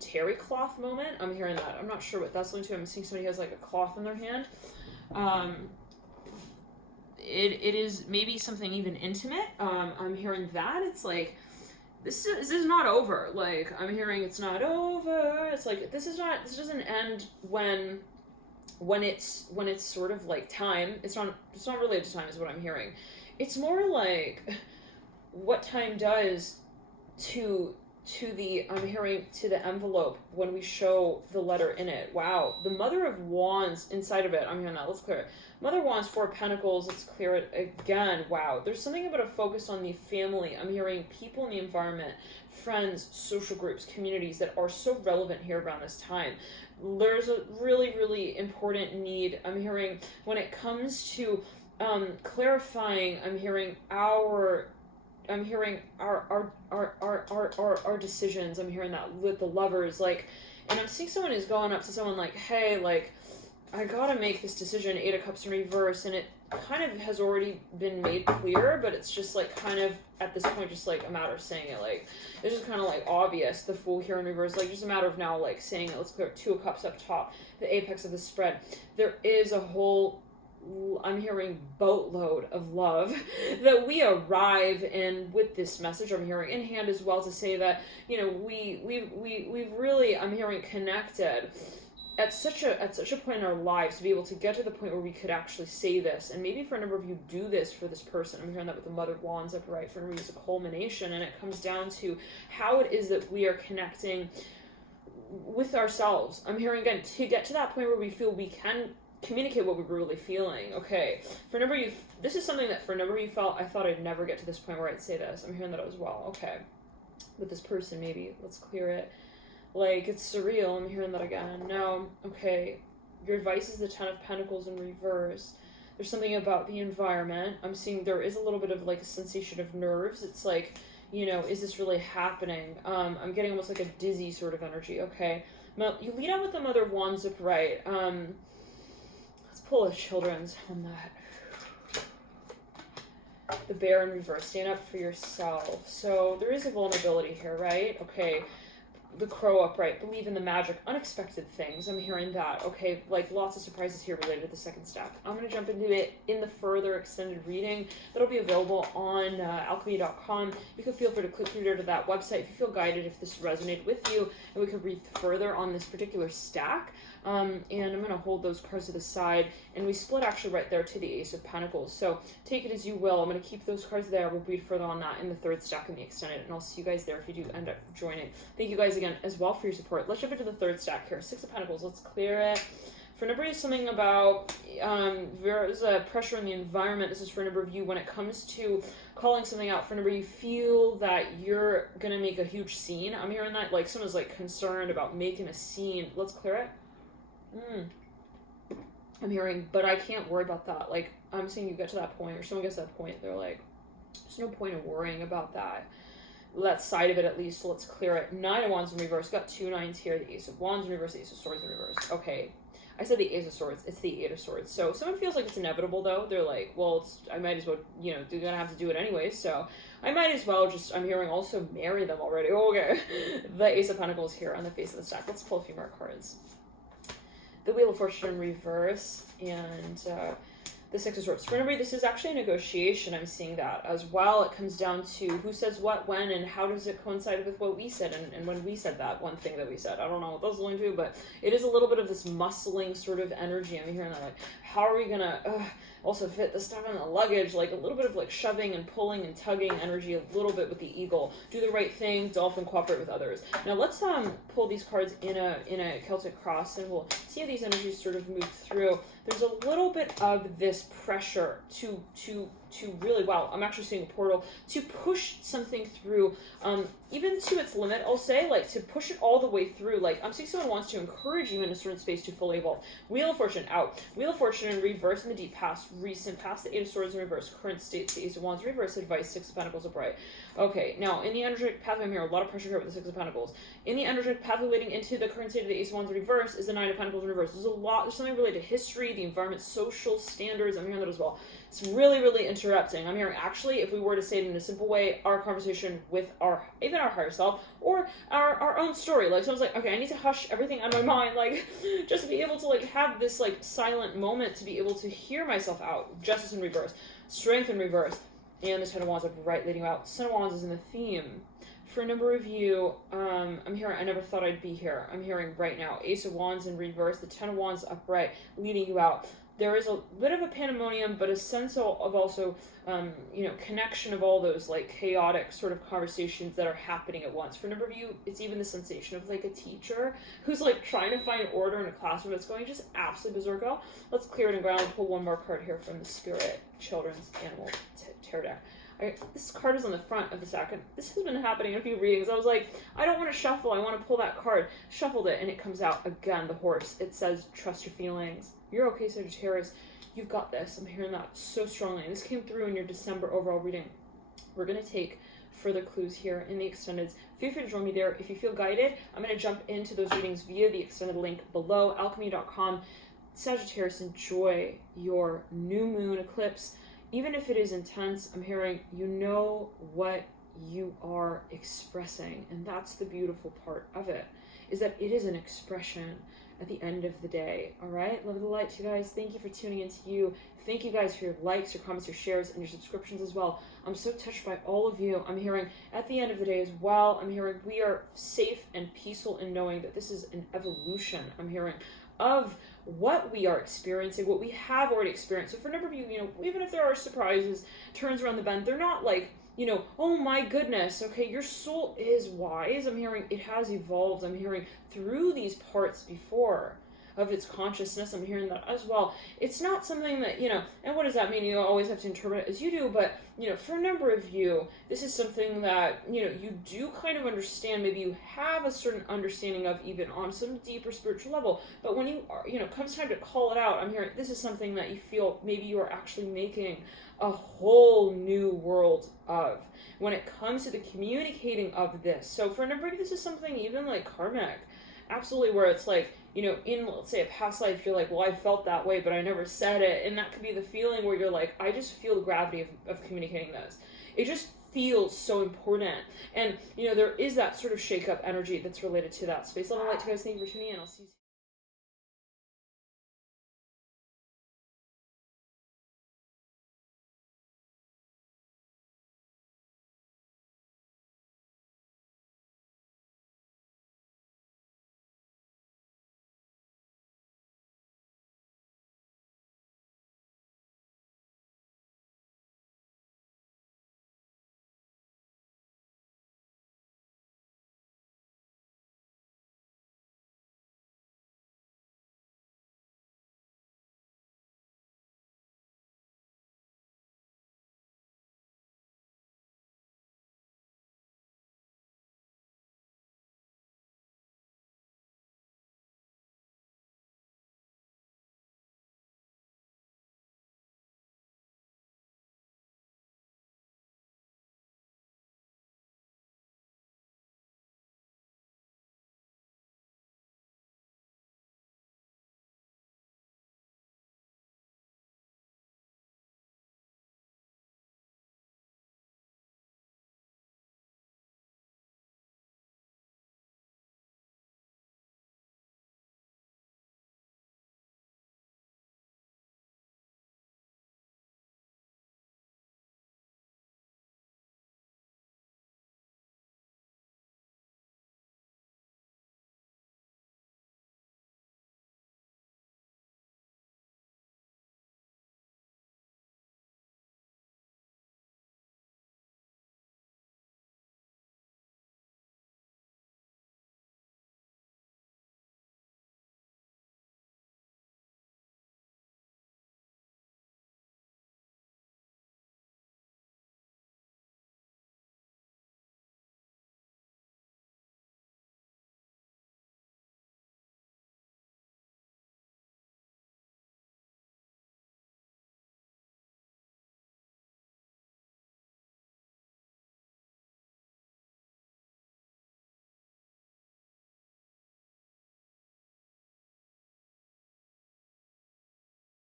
terry cloth moment. I'm hearing that. I'm not sure what that's linked to. I'm seeing somebody has like a cloth in their hand. It is maybe something even intimate. I'm hearing that. It's like, this is not over. Like, I'm hearing it's not over. It's like, this doesn't end when it's sort of like time. It's not related to time is what I'm hearing. It's more like what time does to the, I'm hearing, to the envelope when we show the letter in it. Wow. The Mother of Wands inside of it. I'm hearing that. Let's clear it. Mother of Wands, 4 of Pentacles. Let's clear it again. Wow. There's something about a focus on the family. I'm hearing people in the environment, friends, social groups, communities that are so relevant here around this time. There's a really, really important need. I'm hearing when it comes to clarifying, I'm hearing our decisions. I'm hearing that with the lovers, like, and I'm seeing someone is going up to someone like, hey, like, I gotta make this decision. 8 of Cups in reverse, and it kind of has already been made clear, but it's just like kind of at this point just like a matter of saying it. Like, it's just kind of like obvious. The Fool here in reverse, like just a matter of now like saying it. Let's clear 2 of Cups up top, the apex of the spread. There is a whole, I'm hearing, boatload of love that we arrive in with this message. I'm hearing in hand as well to say that, you know, we've really, I'm hearing, connected at such a point in our lives to be able to get to the point where we could actually say this. And maybe for a number of you do this for this person. I'm hearing that with the Mother of Wands upright. For me, it's a culmination, and it comes down to how it is that we are connecting with ourselves. I'm hearing again to get to that point where we feel we can communicate what we're really feeling. Okay, for a number of you, this is something that for a number of you felt, I thought I'd never get to this point where I'd say this. I'm hearing that as well. Okay, with this person, maybe let's clear it. Like, it's surreal. I'm hearing that again. Now, okay, your advice is the 10 of Pentacles in reverse. There's something about the environment. I'm seeing there is a little bit of like a sensation of nerves. It's like, you know, is this really happening? I'm getting almost like a dizzy sort of energy. Okay, now you lead out with the Mother of Wands upright. Let's pull a children's on that. The Bear in reverse. Stand up for yourself. So there is a vulnerability here, right? Okay. The Crow upright. Believe in the magic. Unexpected things. I'm hearing that. Okay, like lots of surprises here related to the second stack. I'm going to jump into it in the further extended reading that'll be available on alchemy.com. You can feel free to click through there to that website if you feel guided, if this resonated with you, and we could read further on this particular stack. And I'm going to hold those cards to the side, and we split actually right there to the Ace of Pentacles. So take it as you will. I'm going to keep those cards there. We'll read further on that in the third stack in the extended, and I'll see you guys there if you do end up joining. Thank you guys again as well for your support. Let's jump into the third stack here. 6 of Pentacles. Let's clear it. For a number of you, something about there's a pressure in the environment. This is for a number of you when it comes to calling something out. For a number of you, feel that you're going to make a huge scene. I'm hearing that like someone's like concerned about making a scene. Let's clear it. I'm hearing, but I can't worry about that. Like, I'm saying you get to that point, or someone gets to that point, they're like, there's no point in worrying about that. That side of it at least. So let's clear it. 9 of Wands in reverse. Got 2 9s here. The Ace of Wands in reverse, the Ace of Swords in reverse. Okay. I said the Ace of Swords. It's the Eight of Swords. So someone feels like it's inevitable, though. They're like, well, I might as well, you know, they're going to have to do it anyway. So I might as well just, I'm hearing also marry them already. Okay. The Ace of Pentacles here on the face of the stack. Let's pull a few more cards. The Wheel of Fortune in reverse and the Six of Swords. For everybody, this is actually a negotiation. I'm seeing that as well. It comes down to who says what, when, and how does it coincide with what we said and when we said that one thing that we said. I don't know what those link to, but it is a little bit of this muscling sort of energy. I'm hearing that, like, how are we gonna also fit the stuff in the luggage? Like a little bit of like shoving and pulling and tugging energy a little bit with the eagle. Do the right thing, dolphin, cooperate with others. Now let's pull these cards in a Celtic Cross, and we'll see how these energies sort of move through. There's a little bit of this pressure to really, wow, I'm actually seeing a portal, to push something through, even to its limit, I'll say, like, to push it all the way through. Like, I'm seeing someone wants to encourage you in a certain space to fully evolve. Wheel of Fortune, out. Wheel of Fortune in reverse in the deep past, recent past, the Eight of Swords in reverse, current state, the Ace of Wands, reverse, advice, Six of Pentacles upright. Okay, now, in the energetic pathway, I'm here, a lot of pressure here with the Six of Pentacles. In the energetic pathway leading into the current state of the Ace of Wands in reverse is the Nine of Pentacles in reverse. There's a lot, there's something related to history, the environment, social standards, I'm hearing that as well. It's really, really interrupting. I'm hearing, actually, if we were to say it in a simple way, our conversation with even our higher self, or our own story. Like, someone's like, okay, I need to hush everything out of my mind, like, just to be able to, like, have this, like, silent moment to be able to hear myself out. Justice in reverse, strength in reverse, and the Ten of Wands upright leading you out. Ten of Wands is in the theme. For a number of you, I'm hearing, I never thought I'd be here. I'm hearing right now, Ace of Wands in reverse, the Ten of Wands upright, leading you out. There is a bit of a pandemonium, but a sense of also, you know, connection of all those, like, chaotic sort of conversations that are happening at once. For a number of you, it's even the sensation of, like, a teacher who's, like, trying to find order in a classroom that's going just absolutely berserko. Let's clear it and ground and pull one more card here from the Spirit Children's Animal Tarot deck. This card is on the front of the stack, and this has been happening in a few readings. I was like, I don't want to shuffle, I want to pull that card. Shuffled it, and it comes out again, the horse. It says, trust your feelings. You're okay, Sagittarius. You've got this. I'm hearing that so strongly. And this came through in your December overall reading. We're going to take further clues here in the extendeds. Feel free to join me there. If you feel guided, I'm going to jump into those readings via the extended link below, alchemy.com. Sagittarius, enjoy your new moon eclipse. Even if it is intense, I'm hearing you know what you are expressing. And that's the beautiful part of it, is that it is an expression at the end of the day. All right, love the light to you guys. Thank you for tuning into you. Thank you guys for your likes, your comments, your shares, and your subscriptions as well. I'm so touched by all of you. I'm hearing at the end of the day as well, I'm hearing we are safe and peaceful in knowing that this is an evolution. I'm hearing of what we are experiencing, what we have already experienced. So for a number of you, you know, even if there are surprises, turns around the bend, they're not like, you know, oh my goodness, okay, your soul is wise. I'm hearing it has evolved. I'm hearing through these parts before of its consciousness. I'm hearing that as well. It's not something that, you know, and what does that mean? You always have to interpret it as you do, but, you know, for a number of you, this is something that, you know, you do kind of understand. Maybe you have a certain understanding of, even on some deeper spiritual level, but when you are, you know, comes time to call it out, I'm hearing this is something that you feel maybe you are actually making a whole new world of when it comes to the communicating of this. So for a number of you, this is something even like karmic, absolutely, where it's like, you know, in, let's say, a past life, you're like, well, I felt that way, but I never said it. And that could be the feeling where you're like, I just feel the gravity of communicating this. It just feels so important. And, you know, there is that sort of shake-up energy that's related to that space. Love and light to you guys. Thank you for tuning in. I'll see you soon.